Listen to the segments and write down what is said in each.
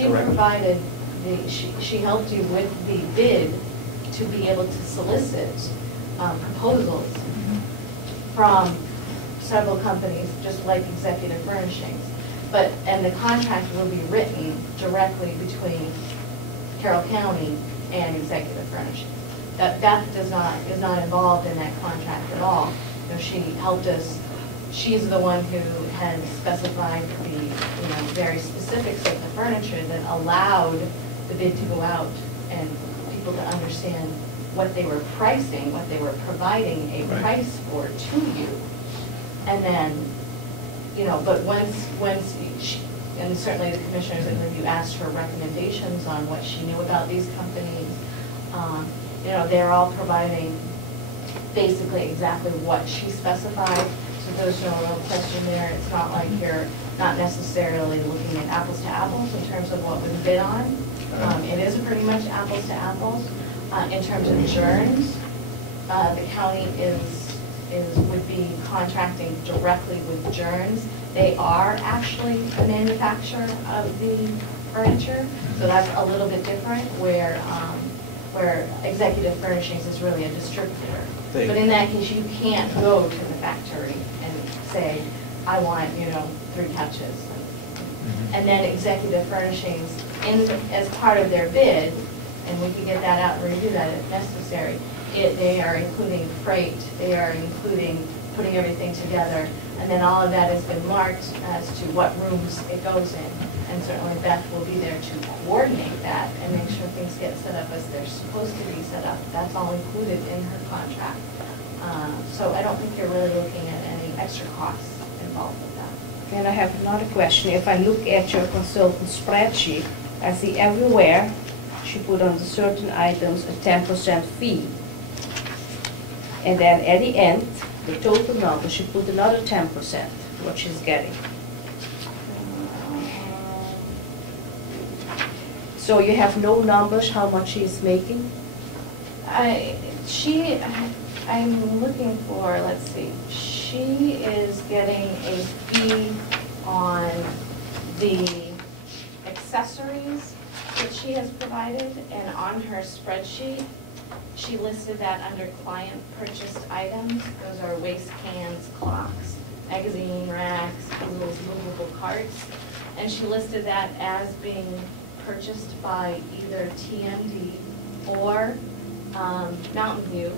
She correct? provided she helped you with the bid to be able to solicit proposals from several companies, just like Executive Furnishings. And the contract will be written directly between Carroll County and Executive Furnishings. That is not involved in that contract at all. You know, she helped us. She's the one who had specified the very specifics of the furniture that allowed the bid to go out and people to understand what they were pricing, what they were providing a price for to you. And then, but once she, and certainly the commissioners at review asked for recommendations on what she knew about these companies, they're all providing basically exactly what she specified. So there's no real question there. It's not like you're not necessarily looking at apples to apples in terms of what was bid on. It is pretty much apples to apples. In terms of journs, the county would be contracting directly with journs. They are actually a manufacturer of the furniture, so that's a little bit different. Where Executive Furnishings is really a distributor. But in that case, you can't go to the factory and say, I want 3 couches. And then Executive Furnishings, as part of their bid, and we can get that out and review that if necessary, they are including freight, they are including putting everything together, and then all of that has been marked as to what rooms it goes in. And certainly Beth will be there to coordinate that and make sure things get set up as they're supposed to be set up. That's all included in her contract. So I don't think you're really looking at any extra costs involved with that. And I have another question. If I look at your consultant spreadsheet, I see everywhere she put on certain items a 10% fee. And then at the end, the total number, she put another 10%, what she's getting. So you have no numbers how much she is making? I'm looking for, let's see, she is getting a fee on the accessories that she has provided, and on her spreadsheet, she listed that under client purchased items. Those are waste cans, clocks, magazine racks, those movable carts, and she listed that as being purchased by either TMD or Mountain View,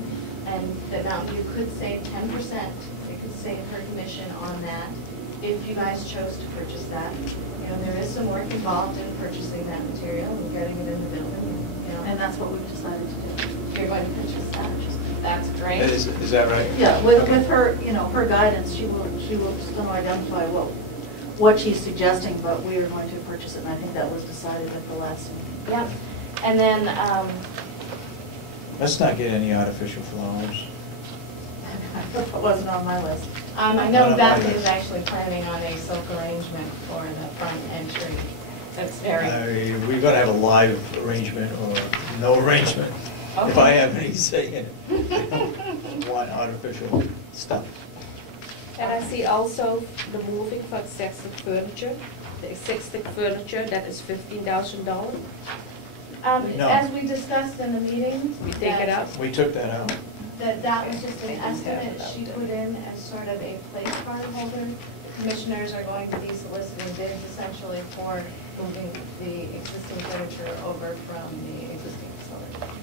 and that Mountain View could save 10%. It could save her commission on that if you guys chose to purchase that. There is some work involved in purchasing that material and getting it in the building. And that's what we've decided to do. You're going to purchase that. That's great. Is that right? Yeah, with her, her guidance, she will just going to identify what she's suggesting, but we are going to purchase it, and I think that was decided at the last meeting. Yep. And then Let's not get any artificial flowers. That wasn't on my list. I know Beth is actually planning on a silk arrangement for the front entry. That's very. We've got to have a live arrangement or no arrangement. Okay. If I have any say in it. I don't want artificial stuff. And I see also the moving for excessive furniture. The excessive furniture, that is $15,000. No. As we discussed in the meeting, We take it out? We took that out. That was just an estimate she put in as sort of a place card holder. Commissioners are going to be soliciting bids essentially for moving the existing furniture over from the existing facility.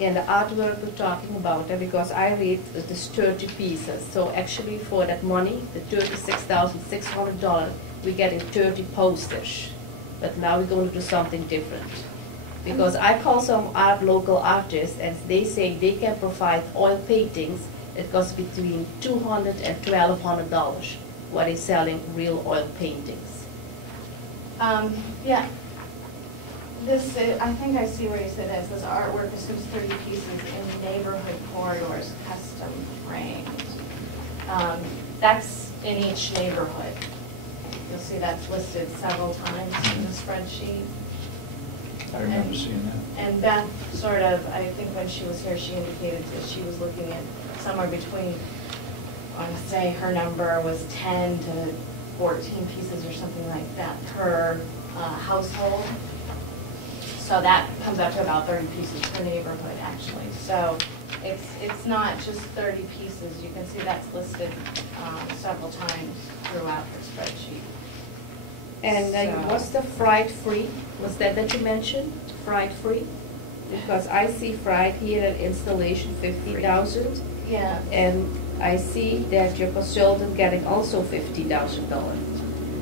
And the artwork we're talking about, because I read this 30 pieces. So actually for that money, the $36,600, we get in 30 posters. But now we're going to do something different. Because I call some local artists, and they say they can provide oil paintings. It costs between $200 and $1,200 while they're selling real oil paintings. Yeah. This, I think I see where you said this. This artwork assumes 30 pieces in neighborhood corridors, custom framed. That's in each neighborhood. You'll see that's listed several times in the spreadsheet. I remember seeing that. And Beth sort of, I think when she was here, she indicated that she was looking at somewhere between, I want to say her number was 10 to 14 pieces or something like that per household. So that comes out to about 30 pieces per neighborhood, actually. So it's not just 30 pieces. You can see that's listed several times throughout the spreadsheet. And So- what's the fried free? Was that you mentioned? Fried free? Because I see fried here at installation 50,000, Yeah. and I see that your consultant getting also $50,000.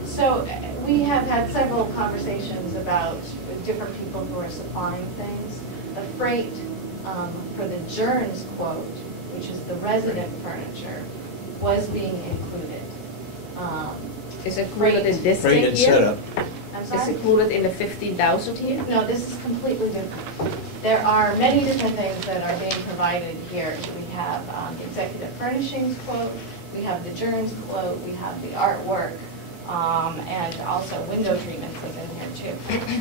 So we have had several conversations about different people who are supplying things. The freight for the Journs quote, which is the resident furniture, was being included. Is it included in this Freight thing and here? setup. I'm Is sorry? included in the 15,000 here? No, this is completely different. There are many different things that are being provided here. We have the executive furnishings quote, we have the Journs quote, we have the artwork, and also window treatments is in here too.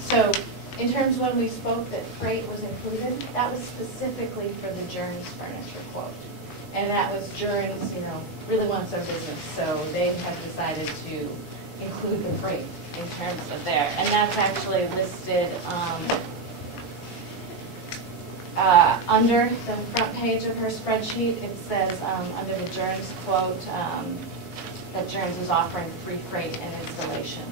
So in terms when we spoke that freight was included, that was specifically for the Journs furniture quote. And that was Journs, really wants our business, so they have decided to include the freight in terms of there. And that's actually listed under the front page of her spreadsheet. It says under the Journs quote that Journs is offering free freight and installation.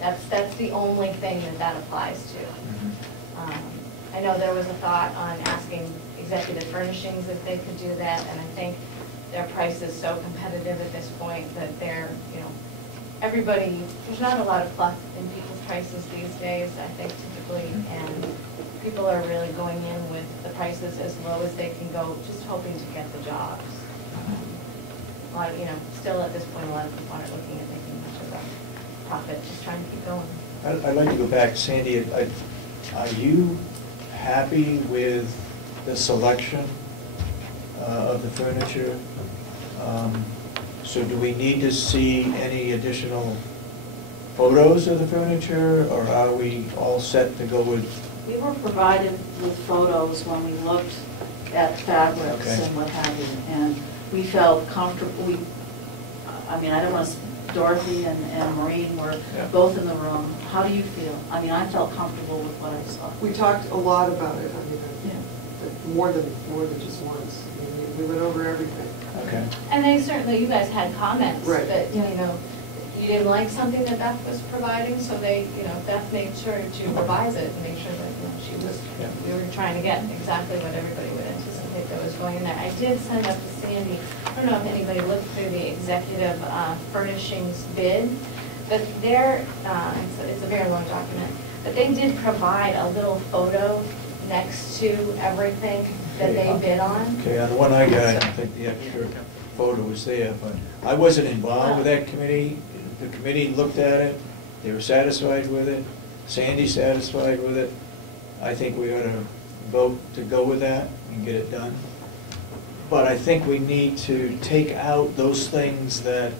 That's the only thing that applies to. I know there was a thought on asking executive furnishings if they could do that, and I think their price is so competitive at this point that they're, everybody, there's not a lot of fluff in people's prices these days, I think typically, and people are really going in with the prices as low as they can go, just hoping to get the jobs. A lot of, still at this point, a lot of people aren't looking at making much of a profit, just trying to keep going. I'd like to go back, Sandy, are you happy with the selection of the furniture? So do we need to see any additional photos of the furniture, or are we all set to go with? We were provided with photos when we looked at fabrics Okay. and what have you, and we felt comfortable. I don't want to, Dorothy and Maureen were Yeah. both in the room. How do you feel? I felt comfortable with what I saw. We talked a lot about it, Yeah. more than just once. We went over everything. Okay. And they certainly, you guys had comments Right. that, you didn't like something that Beth was providing, so they, Beth made sure to revise it and make sure that, she was, Yeah. we were trying to get exactly what everybody would anticipate that was going in there. I did send up to Sandy, I don't know if anybody looked through the executive furnishings bid, but it's a very long document, but they did provide a little photo next to everything that they bid on. Okay, on the one I got, I don't think the extra photo was there, but I wasn't involved with that committee. The committee looked at it, they were satisfied with it, Sandy's satisfied with it. I think we ought to vote to go with that and get it done. But I think we need to take out those things that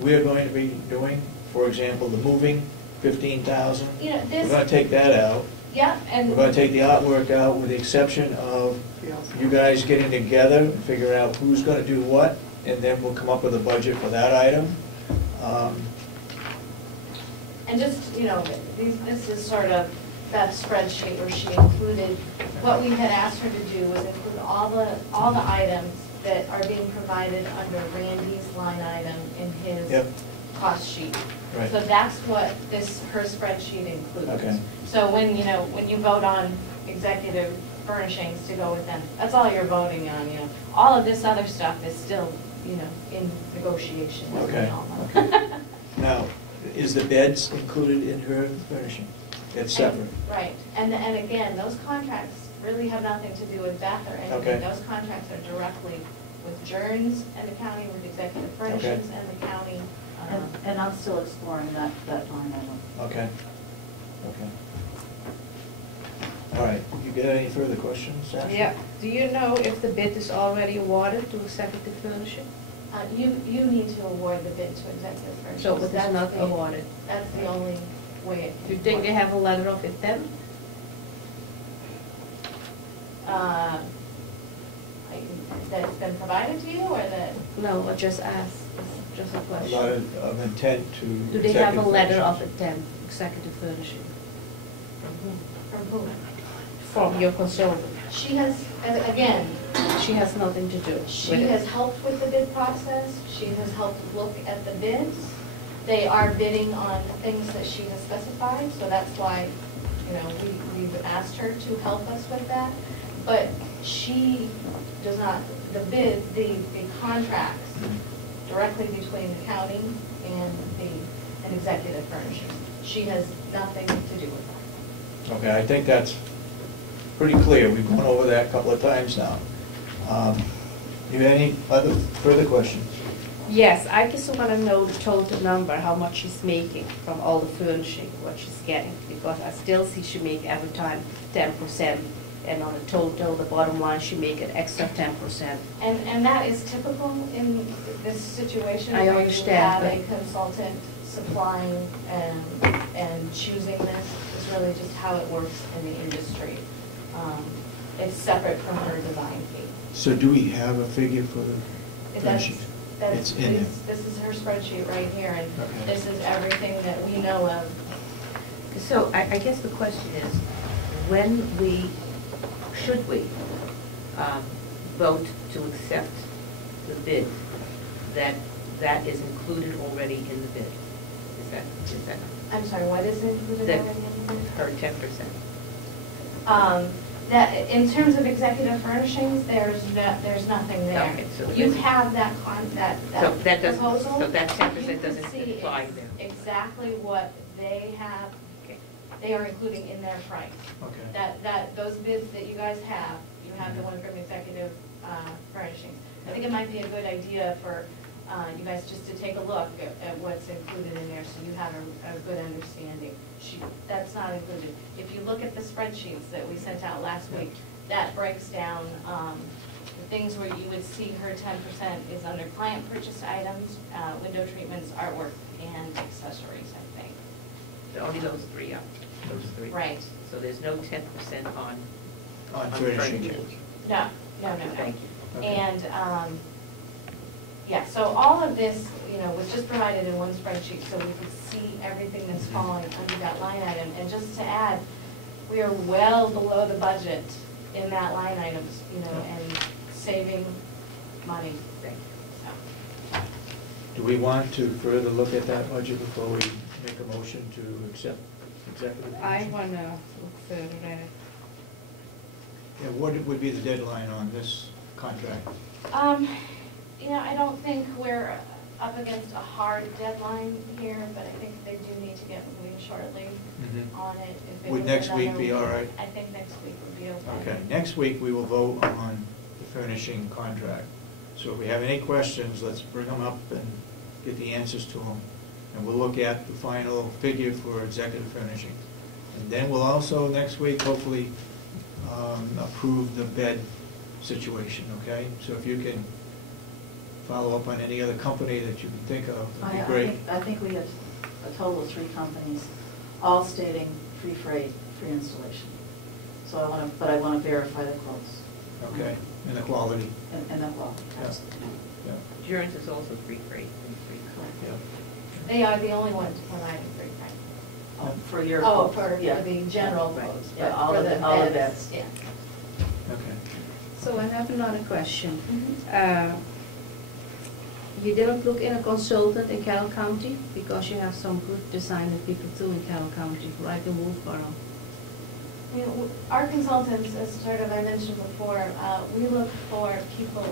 we're going to be doing. For example, the moving, 15,000. We're gonna take that out. Yeah, and. We're gonna take the artwork out with the exception of you guys getting together and figure out who's gonna do what, and then we'll come up with a budget for that item. And just, this is sort of Beth's spreadsheet where she included, what we had asked her to do was include all the items that are being provided under Randy's line item in his Yep. cost sheet. Right. So that's what her spreadsheet includes. Okay. So when you vote on executive furnishings to go with them, that's all you're voting on, All of this other stuff is still, in negotiation. as we Okay, all know. okay. Now, is the beds included in her furnishing? It's separate? Right, and again, those contracts really have nothing to do with Beth or anything. Okay. Those contracts are directly with Journs and the county, with executive furnishings and the county. And I'm still exploring that line item. Okay, okay. All right, you got any further questions, Sasha? Yeah. Do you know if the bid is already awarded to executive furnishing? You need to award the bid to executive furnishings. So it is That's not the- awarded? That's the only way it. Do you think they have a letter of intent? That's been provided to you, or that? No, I just asked, it's just a A question. lot of intent to. Do they have a executive letter of furnishings. intent, executive furnishing? From whom? From your consultant. She has, again, She has nothing to do with she it. has helped with the bid process. She has helped look at the bids. They are bidding on things that she has specified, so that's why, you know, we've asked her to help us with that. But she does not, the contracts directly between the county and an executive furnishing. She has nothing to do with that. Okay, I think that's pretty clear. We've gone over that a couple of times now. You have any other further questions? Yes, I just want to know the total number, how much she's making from all the furnishing, what she's getting, because I still see she make every time 10%, and on the total, the bottom line, she make an extra 10%. And that is typical in this situation. I where understand, you have a consultant supplying and choosing this. It's really just how it works in the industry. It's separate from her design fee. So do we have a figure for the That's- furnishings? It's in there. This is her spreadsheet right here, and Okay. this is everything that we know of. So I guess the question is, should we vote to accept the bid, that is included already in the bid? Is that I'm sorry, what is included That- already in the bid? her 10%? That, in terms of executive furnishings, there's nothing there. Okay, so You there's- have that So that doesn't, proposal. so that 10% You can doesn't see apply there? exactly what they have, Okay. they are including in their price. Okay. Those bids that you guys have, you have the one from executive furnishings. I think it might be a good idea for you guys just to take a look at what's included in there, so you have a good understanding. That's not included. If you look at the spreadsheets that we sent out last week, that breaks down the things where you would see her 10% is under client purchased items, window treatments, artwork, and accessories, I think. So only those three, those three? Right. So there's no 10% on On furnishing. furniture? No. Thank you. Okay. And, yeah, so all of this, you know, was just provided in one spreadsheet, so we could see everything that's falling under that line item. And just to add, we are well below the budget in that line items, you know, and saving money. Thank So, Do we want to further look at that budget before we make a motion to accept executive? I furnishing? want to look further at it. Yeah, what would be the deadline on this contract? You know, I don't think we're up against a hard deadline here, but I think they do need to get moving shortly Mhm. on it. If it Would was next week another be all week, right? I think next week would be okay. Okay, next week we will vote on the furnishing contract. So if we have any questions, let's bring them up and get the answers to them. And we'll look at the final figure for executive furnishing. And then we'll also, next week, hopefully, approve the bed situation, okay? So if you can follow up on any other company that you can think of, that'd be great. I think we have a total of 3 companies, all stating free freight, free installation. So I want to verify the quotes. Okay, and the quality, And then, well, Yeah. absolutely. yeah, Insurance is also free freight and free. yeah. They are the only ones providing free rent. For your. Oh, quotes, for yeah. the general Right. quotes, Yeah, but all for of the the- all of beds, that. yeah. Okay. So I have another question. Mhm. You didn't look in a consultant in Carroll County because you have some good designer people too in Carroll County, like in Wolfboro. You know, our consultants, as sort of I mentioned before, we look for people